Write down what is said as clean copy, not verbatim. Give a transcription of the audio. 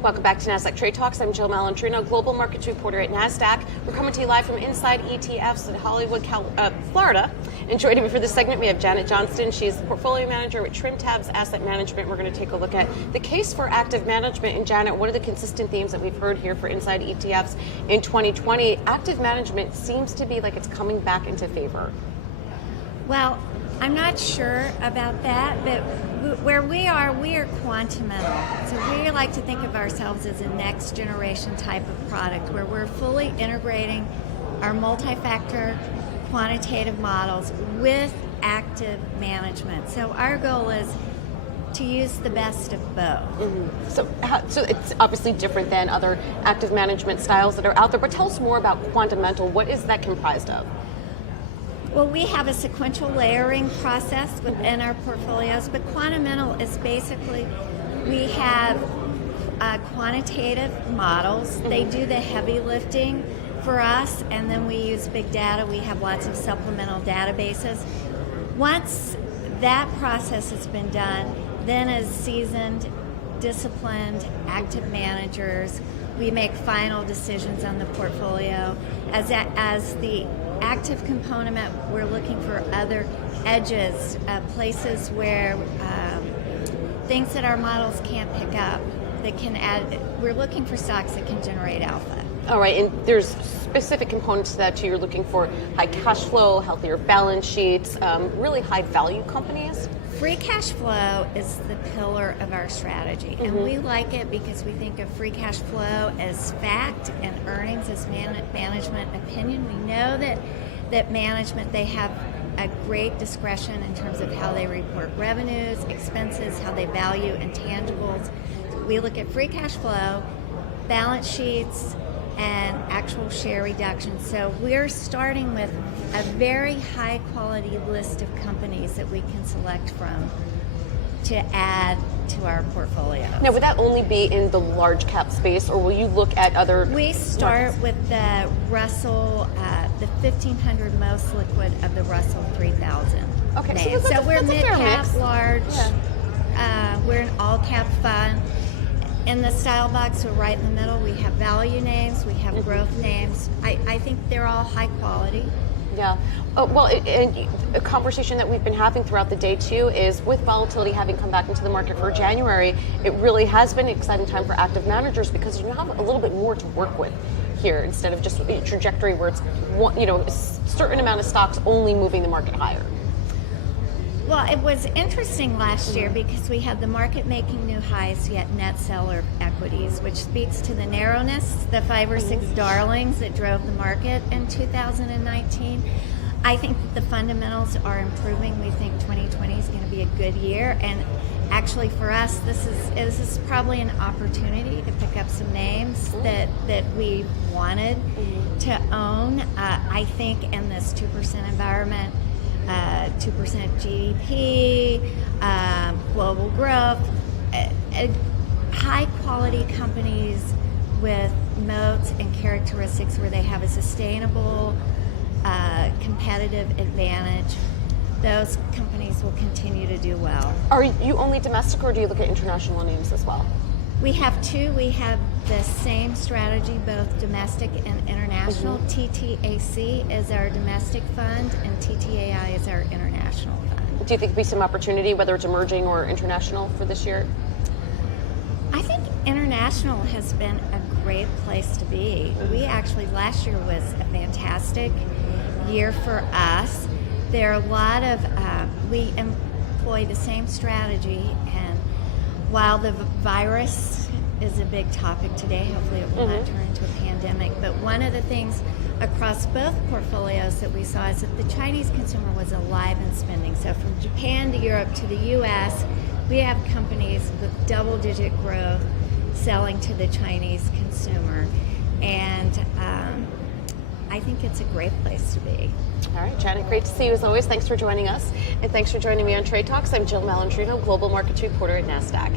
Welcome back to Nasdaq Trade Talks. I'm Jill Malandrino, Global Markets Reporter at Nasdaq. We're coming to you live from Inside ETFs in Hollywood, Florida. And joining me for this segment, we have Janet Johnston. She's the Portfolio Manager at TrimTabs Asset Management. We're going to take a look at the case for active management. And Janet, one of the consistent themes that we've heard here for Inside ETFs in 2020, active management seems to be like it's coming back into favor. Well, I'm not sure about that, but where we are quantamental. So we like to think of ourselves as a next generation type of product where we're fully integrating our multi-factor quantitative models with active management. So our goal is to use the best of both. Mm-hmm. So it's obviously different than other active management styles that are out there, but tell us more about quantamental. What is that comprised of? Well, we have a sequential layering process within our portfolios, but quantamental is basically, we have quantitative models. They do the heavy lifting for us, and then we use big data. We have lots of supplemental databases. Once that process has been done, then as seasoned, disciplined, active managers, we make final decisions on the portfolio. As the active component, we're looking for other edges, places where things that our models can't pick up that can add. We're looking for stocks that can generate alpha. All right, and there's specific components to that too. You're looking for high cash flow, healthier balance sheets, really high value companies. Free cash flow is the pillar of our strategy, and we like it because we think of free cash flow as fact and earnings as management opinion. We know that management, they have a great discretion in terms of how they report revenues, expenses, how they value intangibles. We look at free cash flow, balance sheets, and actual share reduction. So we're starting with a very high quality list of companies that we can select from to add to our portfolio. Now, would that only be in the large cap space, or will you look at other? We start with the Russell, the 1,500 most liquid of the Russell 3000. Okay, names. So we're mid cap, large. Yeah. We're an all cap fund. In the style box, we're right in the middle. We have value names, we have growth names. I think they're all high quality. Yeah. And a conversation that we've been having throughout the day too is with volatility having come back into the market for January, it really has been an exciting time for active managers because you have a little bit more to work with here instead of just a trajectory where it's a certain amount of stocks only moving the market higher. Well, it was interesting last year because we had the market making new highs, yet net seller equities, which speaks to the narrowness, the 5 or 6 darlings that drove the market in 2019. I think that the fundamentals are improving. We think 2020 is going to be a good year, and actually for us, this is probably an opportunity to pick up some names that we wanted to own. I think in this 2% environment, 2% GDP, global growth, high quality companies with moats and characteristics where they have a sustainable competitive advantage. Those companies will continue to do well. Are you only domestic, or do you look at international names as well? We have two. We have the same strategy, both domestic and international. TTAC is our domestic fund, and TTAI is our international fund. Do you think there'll be some opportunity, whether it's emerging or international, for this year? I think international has been a great place to be. We actually, last year was a fantastic year for us. There are a lot of, we employ the same strategy, and while the virus is a big topic today, hopefully it will not turn into a pandemic, but one of the things across both portfolios that we saw is that the Chinese consumer was alive and spending. So from Japan to Europe to the US, we have companies with double-digit growth selling to the Chinese consumer, and I think it's a great place to be. All right, Janet, great to see you as always. Thanks for joining us, and thanks for joining me on Trade Talks. I'm Jill Malandrino, Global Markets Reporter at Nasdaq.